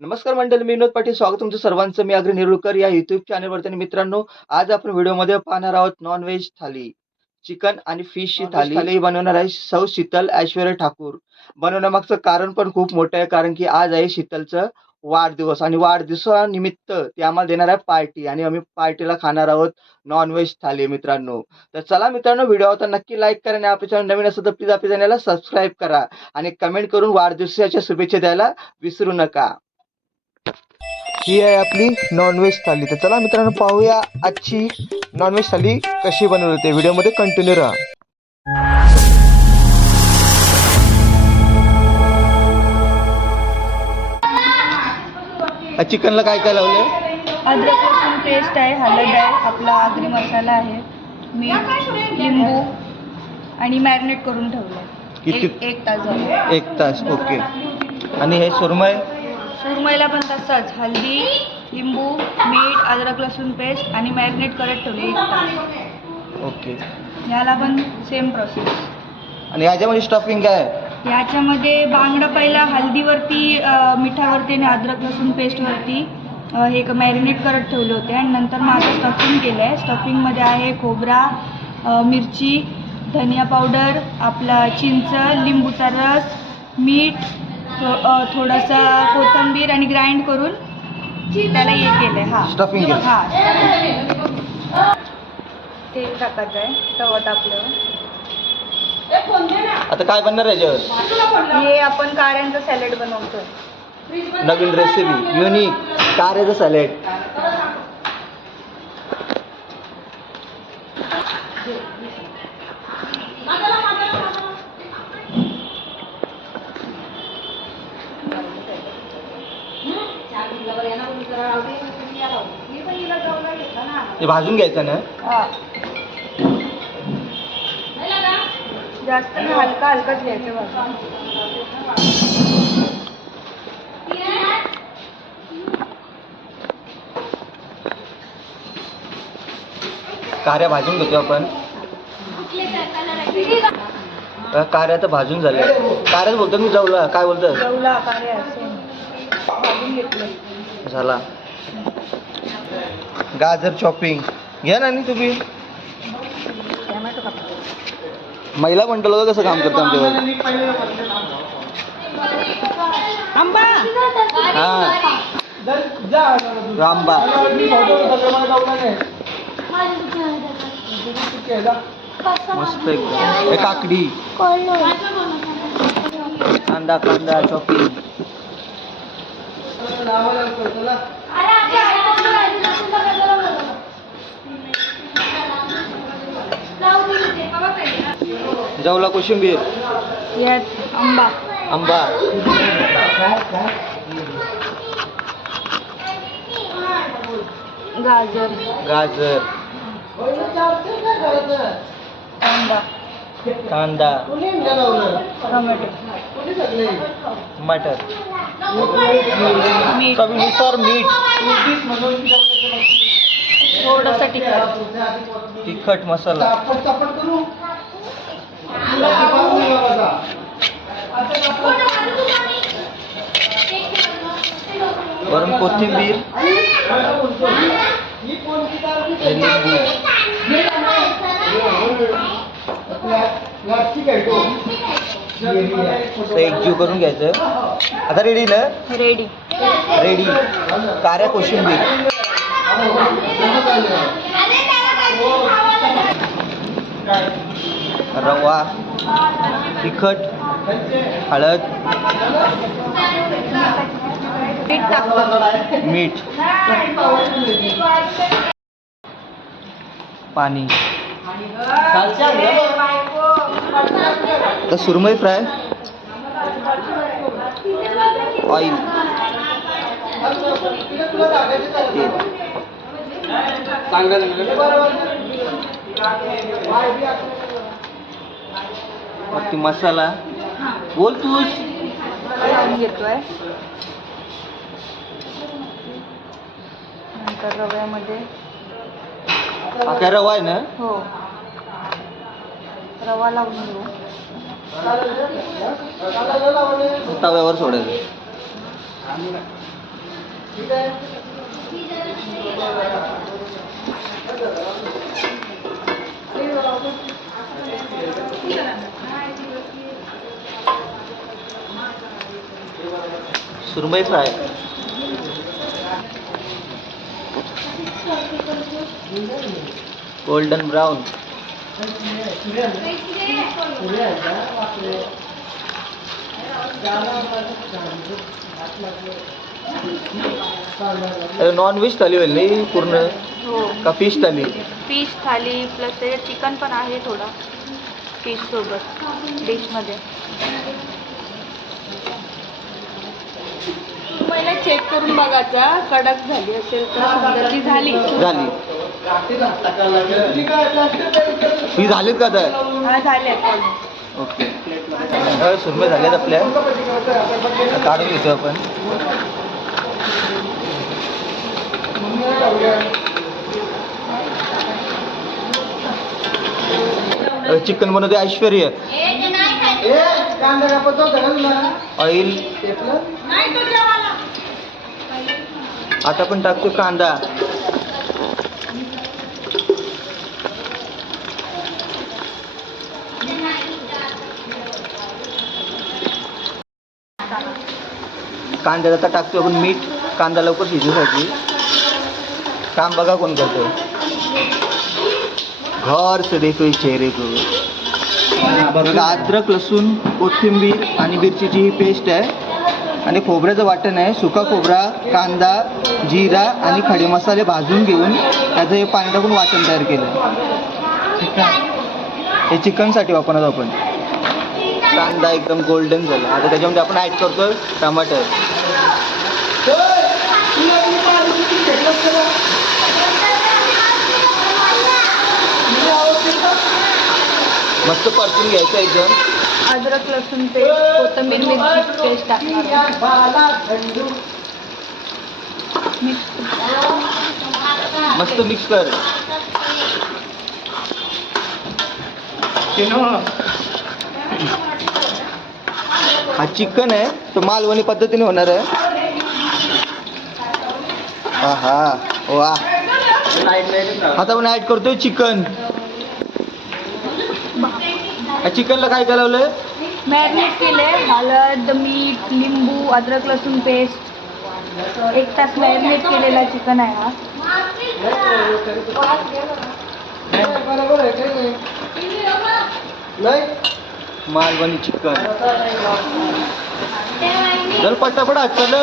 नमस्कार मंडळी मी विनोद पाटील. स्वागत तुमचं सर्वांचं. मी अग्र निरुळकर या युट्यूब चॅनलवरती आणि मित्रांनो आज आपण व्हिडिओमध्ये पाहणार आहोत नॉन व्हेज थाली. चिकन आणि फिशची थाली. थाली. बनवणार आहे सौ शीतल ऐश्वर्या ठाकूर. बनवण्यामागचं कारण पण खूप मोठं आहे कारण की आज आहे शीतलचं वाढदिवस. आणि वाढदिवसानिमित्त ती आम्हाला देणार आहे पार्टी. आणि आम्ही पार्टीला खाणार आहोत नॉन व्हेज थाली मित्रांनो. तर चला मित्रांनो व्हिडिओ होता नक्की लाईक करा आणि आपल्या चॅनल नवीन असेल तर प्लीज आपल्या चॅनलला सबस्क्राईब करा. आणि कमेंट करून वाढदिवसाच्या शुभेच्छा द्यायला विसरू नका. ही आहे आपली नॉनव्हेज थाली. तर चला मित्रांनो पाहूया आजची नॉनव्हेज थाली कशी बनवली होते. व्हिडिओमध्ये कंटिन्यू राहा. चिकनला काय काय लावले अद्रक लसूण पेस्ट आहे हळद आहे आपला आगरी मसाला आहे मीठ लिंबू आणि मॅरिनेट करून ठेवलं किती? एक एक तास झालं. एक तास ओके. आणि हे सुरमय सुरमईला पण तसंच हल्दी लिंबू मीठ अद्रक लसूण पेस्ट आणि मॅरिनेट करत ठेवले एक तास. ओके. याला पण सेम प्रोसेस आणि ह्याच्यामध्ये स्टफिंग काय आहे? याच्यामध्ये बांगडा पहिला हल्दीवरती अ, मिठावरती आणि अद्रक लसूण पेस्टवरती अ, हे मॅरिनेट करत ठेवले होते आणि नंतर माझं स्टफिंग केलं आहे. स्टफिंगमध्ये आहे खोबरा अ, मिरची धनिया पावडर आपला चिंच लिंबूचा रस मीठ थो थोडासा कोथिंबीर आणि ग्राइंड करून त्याला हे केलं आहे हा केलं. हा तेल टाकायचं आहे तवा तापल्यावर. आता काय बनणार आहे याच्यावर? हे आपण कारयांचं सॅलड बनवतोय. नवीन रेसिपी युनिक कारचं सॅलेड. हे भाजून घ्यायचं ना? हा. जास्त नाही हलका हलकाच घ्यायचं कार्या भाजून घेतो आपण. कार्या तर भाजून झाले कार्याच बोलतो मी जाऊला काय बोलतो जवला झाला. गाजर चॉपिंग घ्या ना आणि तुम्ही टॅमॅटो कापतो महिला मंडळ कसं काम करतं आमच्यावर आंबा हा रामबा मस्त एकदम हे काकडी कांदा कांदा चॉपिंग जाऊला कोशिंबीर. यात आंबा. आंबा. गाजर. गाजर. आंबा कांदा. टोमॅटो. मटर. मीठ. चवीनुसार मीठ. थोडंसं तिखट. तिखट मसाला. वरून कोथिंबीर. लिंबू असं एकजीव करून घ्यायचं. आता रेडी ना? रेडी रेडी कार्या कोशिंबीर. रवा. तिखट हळद मीठ मीठ पाणी. तर सुरमई फ्राय. ऑइल वरती मसाला. बोल तूच. लावून घेतोय नंतर रव्यामध्ये. हा काय रवा आहे ना? हो. रवा लावून घेऊ. तव्यावर सोडायचं. सुरमई fry. Golden brown non veg thali होईल नाही पूर्ण? हो. का fish thali? Fish thali plus त्याच्यात चिकन पण आहे थोडा. फिश सोबत डिशमध्ये पहिला चेक करून बघायचा कडक झाली असेल तर ती झाली. झाली. ही झालीत का तर हा झाली ओके. अ, सुरमई झालेत आपल्या. काढून घेतो आपण. चिकन बनवते ऐश्वर्य. ऑइल. आता पण टाकतो कांदा. कांद्यात आता टाकतो आपण मीठ. कांदा लवकर शिजण्यासाठी. काम बघा कोण करतो घर से देखो चेहरे को बघा अद्रक लसूण कोथिंबीर आणि मिरचीची ही पेस्ट आहे. आणि खोबऱ्याचं वाटण आहे. सुका खोबरा कांदा जिरा आणि खडे मसाले भाजून घेऊन त्याचं हे पाणी टाकून वाटण तयार केलं हे चिकनसाठी वापरणार आपण. कांदा एकदम गोल्डन झाला. आता त्याच्यामध्ये आपण ॲड करतो टमाटर. मस्त परतून घ्यायचं एकदम अद्रक लसूण पेस्ट कोथिंबीर मिरची पेस्ट टाकणार मिक्स मस्त मिक्स कर. हा चिकन आहे तो मालवणी पद्धतीने होणार आहे. हा हा वा आता आपण ऍड करतोय चिकन. चिकनला काय केलंय मॅरिनेट केले हळद मीठ लिंबू अद्रक लसूण पेस्ट. एक तास मॅरिनेट केलेला चिकन आहे हा. मालवणी चिकन. चल पटापट चल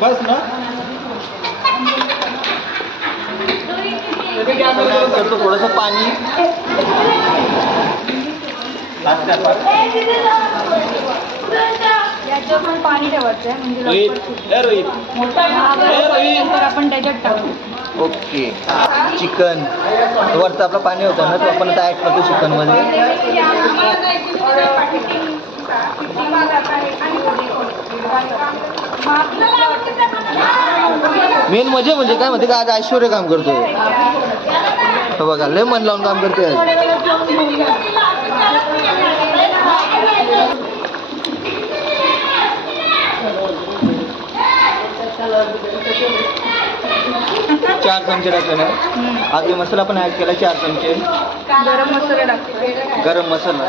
बस ना. Add करतो थोडस पाणी. याच्यावर पण पाणी ठेवायचं आहे म्हणजे लवकर शिजेल. हा, नंतर आपण त्याच्यात टाकू. ओके. चिकन. वरचं आपलं पाणी होतं ना तो आपण आता ऍड करतो चिकनमध्ये मेन मजे म्हणजे काय? म्हणते का आज ऐश्वर्य काम करतोय. बघा लय मन लावून काम करते. चार चमचे टाकले ना? आधी मसाला पण ऍड केला चार चमचे. गरम मसाला गरम मसाला.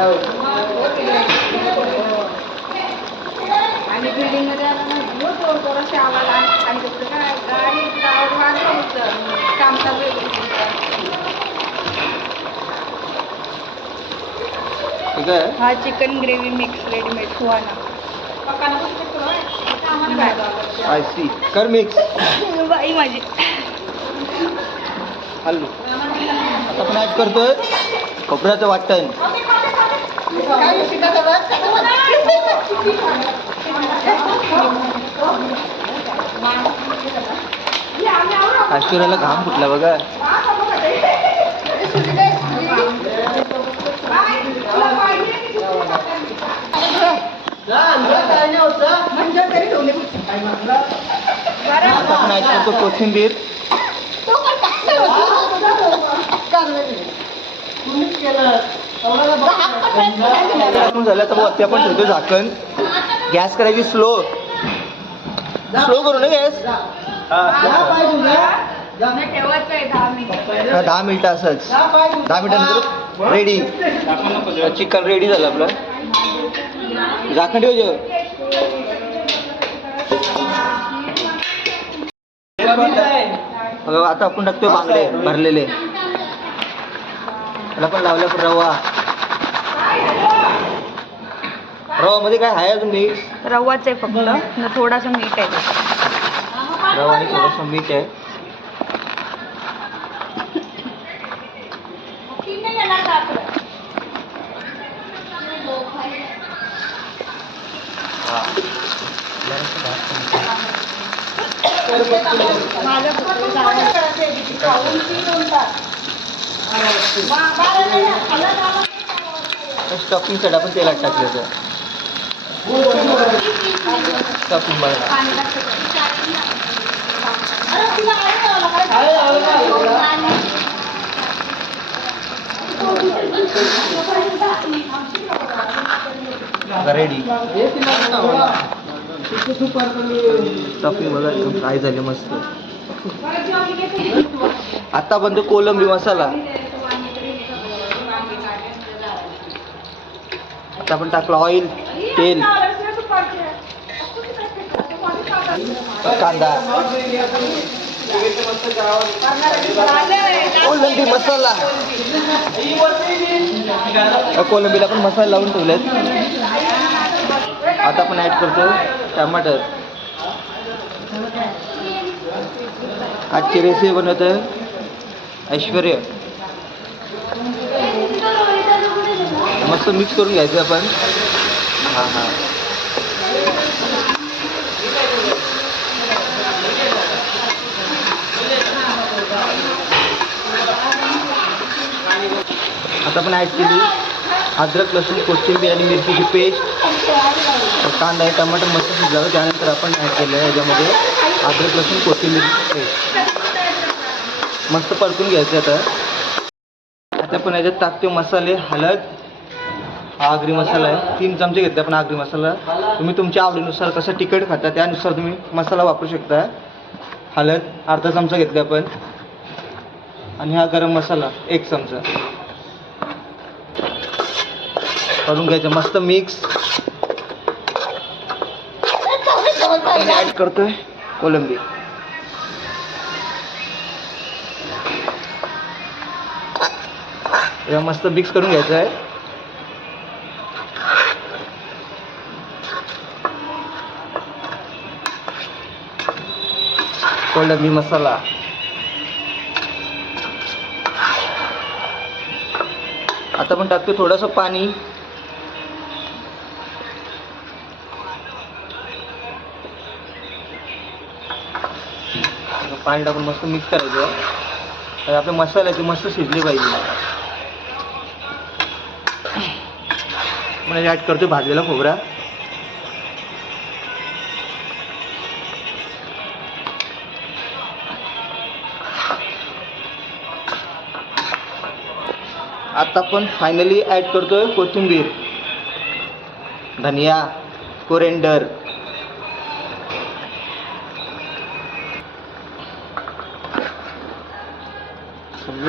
आणि बिल्डिंगमध्ये आला ना जो जोर जोराचे आवाज आणि आणि तिकडे काय गाडी गावावर वाजलं होतं काम चालू आहे आहे हा chicken gravy mix readymade Suhana I सी कर मिक्स बाई माझी. हल्लो आता आपण ऍड करतोय. खोबऱ्याचं वाटण. ऐश्वर्याला घाम फुटला बघा. करतो कोथिंबीर. झालं. तर वरती आपण ठेवतो झाकण. गॅस करायची स्लो. स्लो करू नये गॅस? दहा मिनिटं. दहा मिनिटं असंच. दहा मिनिटानंतर रेडी चिकन रेडी झालं आपलं. झाकण ठेव जेव. बघा, आता आपण टाकतोय बांगडे भरलेले. त्याला पण लावल्या पण रवा. रवा मध्ये काय आहे अजून मिक्स रवाच आहे फक्त. थोडासा मीठ आहे. रवा आणि थोडंसं मीठ आहे. स्टॉपिंगसाठी आपण तेलात टाकलं होतं. स्टॉपिंग बघा. रेडी टफी बघा एकदम काय झाले मस्त. आता बनतो कोलंबी मसाला. आता आपण टाकलं ऑइल तेल. कांदा. कोलंबी मसाला. कोलंबीला पण मसाला लावून ठेवलेत. आता आपण ऍड करतो. टमाटर. आजची रेसिपी बनवत ऐश्वर्य. मस्त मिक्स करून घ्यायचं आपण. हां हां. आता आपण ॲड केली अद्रक लसूण कोथिंबीर आणि मिरचीची पेस्ट कांदा आहे टमाटर मस्त शिजवलं त्यानंतर आपण ॲड केलं आहे याच्यामध्ये अद्रक लसूण कोथिंबीर पेस्ट. मस्त परतून घ्यायचं आता. आता पण याच्यात टाकतो मसाले हळद हा आगरी मसाला आहे. तीन चमचे घेतले आपण आगरी मसाला. तुम्ही तुमच्या आवडीनुसार कसं तिखट खाता त्यानुसार तुम्ही मसाला वापरू शकता. हळद अर्धा चमचा घेतला आपण. आणि हा गरम मसाला एक चमचा. करून घ्यायचं. मस्त मिक्स ॲड करतोय कोलंबी. या मस्त मिक्स करून घ्यायचं आहे. कोलंबी मसाला. आता पण टाकतो थोडंसं पाणी. पाणी टाकून मस्त मिक्स करायचं. आणि आपले मसाले ते मस्त शिजले पाहिजे. म्हणजे ॲड करतो भाजलेला खोबरा. आता आपण फायनली ॲड करतोय कोथिंबीर धनिया कोरेंडर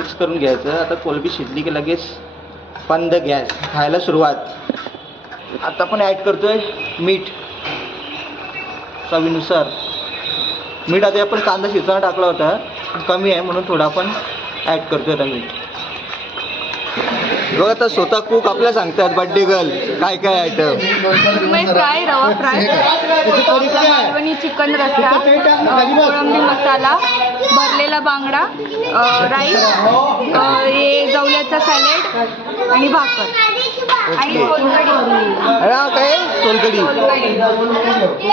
मिक्स करून घ्यायचं. आता कोलबी शिजली की लगेच बंद गॅस. खायला सुरुवात. आता आपण ॲड करतोय मीठ. चवीनुसार. मीठ आता आपण कांदा शिजताना टाकला होता. कमी आहे म्हणून थोडा आपण ॲड करतोय आता मीठ. बघ आता स्वतः कुक आपल्याला सांगतात बड्डे गर्ल काय काय आयटम फ्राय रवा फ्राय चिकन रस्सा अ, कोळंबी मसाला. भरलेला बांगडा राईस हे जवल्याचा सॅलेड आणि भाकर. आणि हा काय? सोलकडी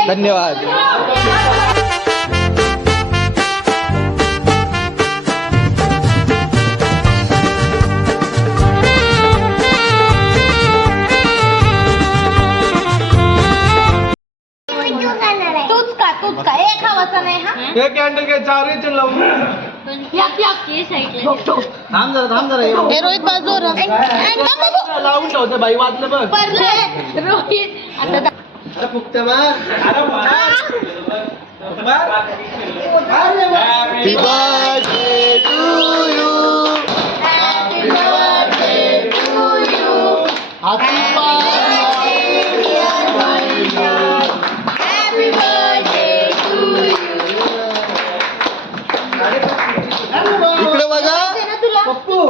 धन्यवाद. हा हे कॅन्डल काय चार लावून. थांब जरा थांब जरा एवढं. हे रोहित बाजूर लावून ठेवते बाई? वाजलं बघ. रोहित. आता अरे फुकते मार. Happy birthday.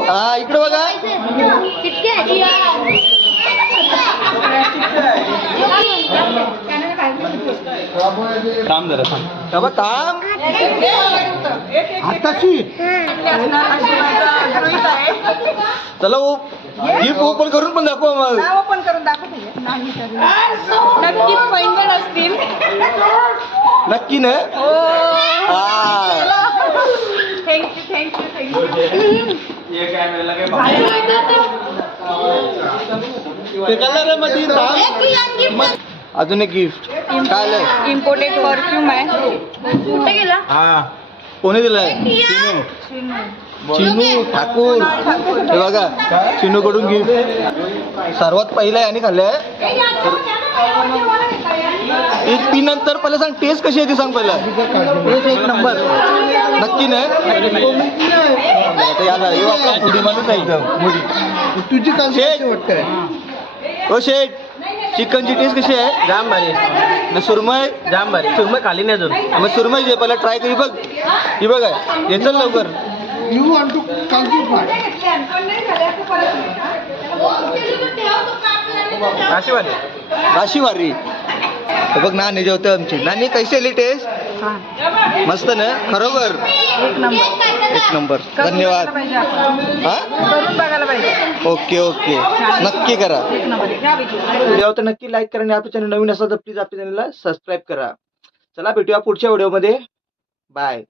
हा इकडे बघा. थांब जरा थांब. थांबा, थांब चला गिफ्ट ओपन करून पण दाखवा मग नक्कीच पैंजण असतील. नक्की ना? हा. थँक्यू थँक्यू थँक्यू अजून एक गिफ्ट काय इम्पोर्टेड परफ्यूम आहे. कुठे गेला? हा. कोणी दिलाय? चिनू. ठाकूर. हे बघा चिनू कडून गिफ्ट सर्वात पहिला याने खाल्लंय. एक पी नंतर पहिला सांग टेस्ट कशी आहे ती सांग पहिला. टेस्ट एक नंबर. नक्की नाही? तुझी ओ शेठ चिकनची टेस्ट कशी आहे? जाम भारी न सुरमय? जाम भारी तुम्ही खाली नाही अजून. मग सुरमई जे पहिला ट्राय करी बघ. ही बघ आहे ये चल लवकर. भारी काशी वारी हे बघ नानी जेवते आमची. नानी कैसे आली टेस्ट मस्त ना? खरोखर? एक नंबर. धन्यवाद. हा? करून बघायला पाहिजे. Okay okay. नक्की करा. व्हिडिओ तर नक्की लाईक करा आणि आपल्या चॅनल नवीन असेल तर प्लीज आपल्या चॅनलला सबस्क्राईब करा. चला भेटूया पुढच्या व्हिडिओमध्ये बाय